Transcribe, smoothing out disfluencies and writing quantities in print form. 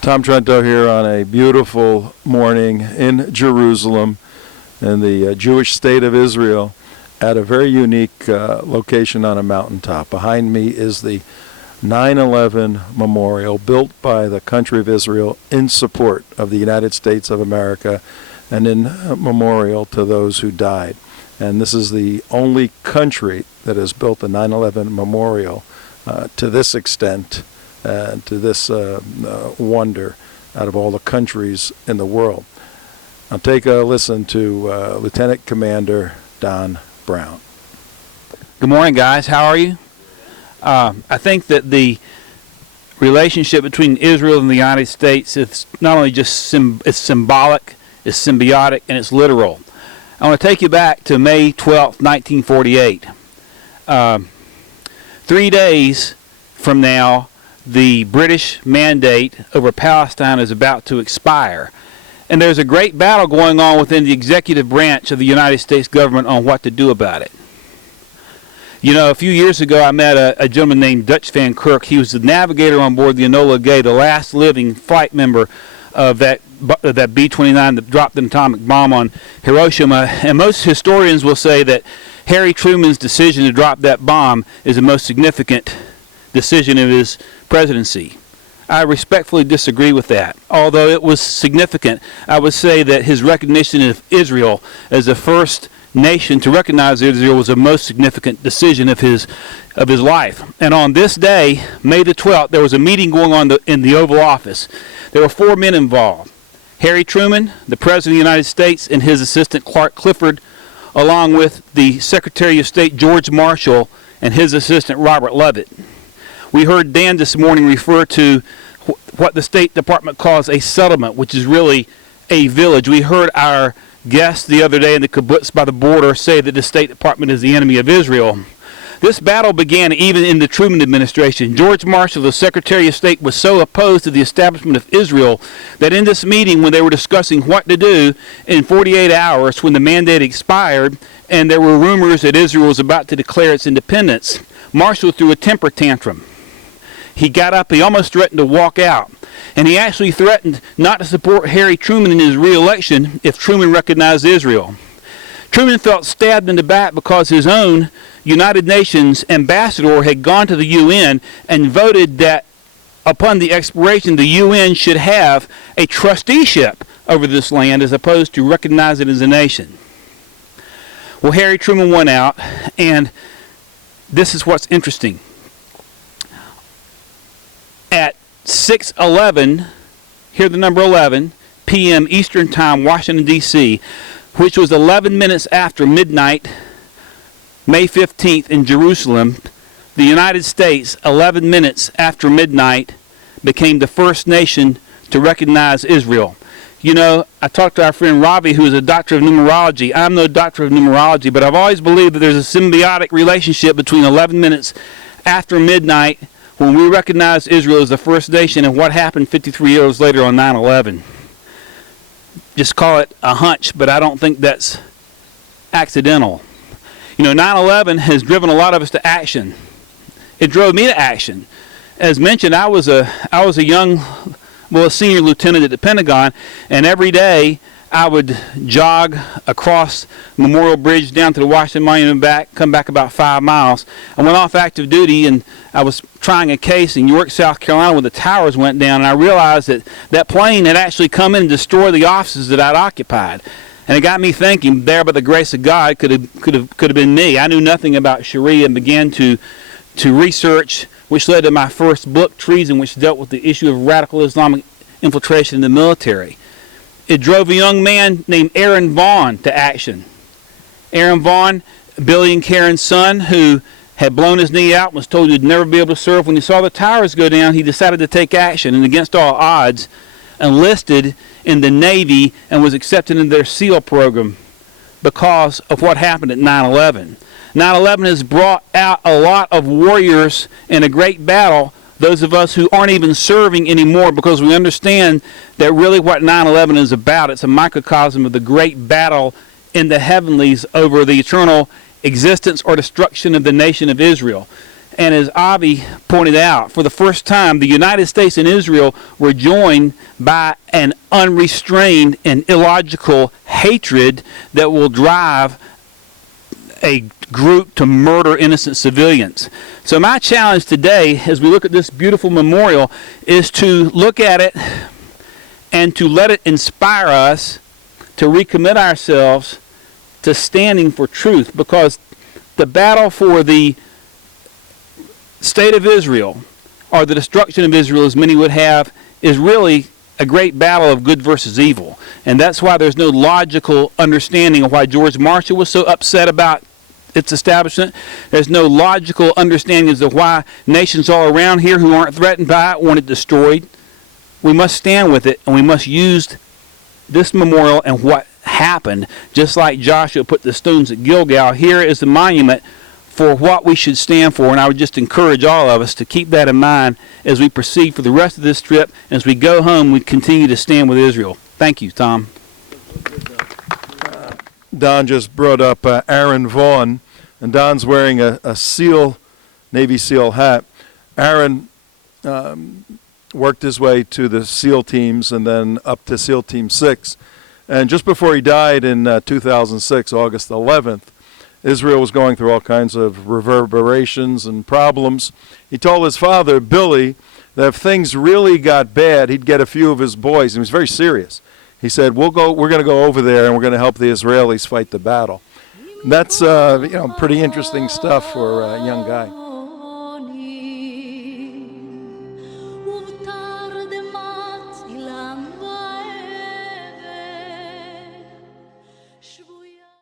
Tom Trento here on a beautiful morning in Jerusalem, in the Jewish state of Israel, at a very unique location on a mountaintop. Behind me is the 9/11 memorial built by the country of Israel in support of the United States of America and in memorial to those who died. And this is the only country that has built a 9/11 memorial to this extent, to this wonder out of all the countries in the world. Now take a listen to Lieutenant Commander Don Brown. Good morning, guys. How are you? I think that the relationship between Israel and the United States is not only just it's symbolic, it's symbiotic, and it's literal. I want to take you back to May 12th, 1948. 3 days from now, the British mandate over Palestine is about to expire. And there's a great battle going on within the executive branch of the United States government on what to do about it. You know, a few years ago, I met a gentleman named Dutch Van Kirk. He was the navigator on board the Enola Gay, the last living flight member of that B-29 that dropped an atomic bomb on Hiroshima. And most historians will say that Harry Truman's decision to drop that bomb is the most significant decision of his presidency. I respectfully disagree with that. Although it was significant, I would say that his recognition of Israel as the first nation to recognize Israel was the most significant decision of his life. And on this day, May the 12th, there was a meeting going on in the Oval Office. There were 4 men involved: Harry Truman, the President of the United States, and his assistant Clark Clifford, along with the Secretary of State George Marshall and his assistant Robert Lovett. We heard Dan this morning refer to what the State Department calls a settlement, which is really a village. We heard our guest the other day in the kibbutz by the border say that the State Department is the enemy of Israel. This battle began even in the Truman administration. George Marshall, the Secretary of State, was so opposed to the establishment of Israel that in this meeting, when they were discussing what to do in 48 hours when the mandate expired and there were rumors that Israel was about to declare its independence, Marshall threw a temper tantrum. He got up, he almost threatened to walk out. And he actually threatened not to support Harry Truman in his re-election if Truman recognized Israel. Truman felt stabbed in the back because his own United Nations ambassador had gone to the UN and voted that upon the expiration, the UN should have a trusteeship over this land as opposed to recognize it as a nation. Well, Harry Truman went out, and this is what's interesting. At 6:11, hear the number 11, p.m. Eastern Time, Washington, D.C., which was 11 minutes after midnight, May 15th in Jerusalem, the United States, 11 minutes after midnight, became the first nation to recognize Israel. You know, I talked to our friend Ravi, who is a doctor of numerology. I'm no doctor of numerology, but I've always believed that there's a symbiotic relationship between 11 minutes after midnight when we recognized Israel as the first nation and what happened 53 years later on 9/11. Just call it a hunch, but I don't think that's accidental. You know, 9/11 has driven a lot of us to action. It drove me to action. As mentioned, I was a senior lieutenant at the Pentagon, and every day I would jog across Memorial Bridge down to the Washington Monument and back, come back about 5 miles. I went off active duty, and I was trying a case in York, South Carolina, when the towers went down, and I realized that that plane had actually come in and destroyed the offices that I'd occupied. And it got me thinking, there by the grace of God could have been me. I knew nothing about Sharia and began to research, which led to my first book, Treason, which dealt with the issue of radical Islamic infiltration in the military. It drove a young man named Aaron Vaughn to action. Aaron Vaughn, Billy and Karen's son, who had blown his knee out and was told he'd never be able to serve. When he saw the towers go down, he decided to take action, and against all odds, enlisted in the Navy and was accepted into their SEAL program because of what happened at 9/11. 9/11 has brought out a lot of warriors in a great battle, those of us who aren't even serving anymore, because we understand that really what 9/11 is about, it's a microcosm of the great battle in the heavenlies over the eternal existence or destruction of the nation of Israel. And as Avi pointed out, for the first time, the United States and Israel were joined by an unrestrained and illogical hatred that will drive a group to murder innocent civilians. So my challenge today, as we look at this beautiful memorial, is to look at it and to let it inspire us to recommit ourselves to standing for truth, because the battle for the state of Israel, or the destruction of Israel as many would have, is really a great battle of good versus evil. And that's why there's no logical understanding of why George Marshall was so upset about its establishment. There's no logical understanding as to why nations all around here who aren't threatened by it want it destroyed. We must stand with it, and we must use this memorial and what happened, just like Joshua put the stones at Gilgal. Here is the monument for what we should stand for, and I would just encourage all of us to keep that in mind as we proceed for the rest of this trip. As we go home, we continue to stand with Israel. Thank you, Tom. Don just brought up Aaron Vaughn, and Don's wearing a SEAL, Navy SEAL hat. Aaron worked his way to the SEAL teams and then up to SEAL Team 6. And just before he died in 2006, August 11th, Israel was going through all kinds of reverberations and problems. He told his father, Billy, that if things really got bad, he'd get a few of his boys. He was very serious. He said, we're going to go over there and we're going to help the Israelis fight the battle. And that's pretty interesting stuff for a young guy.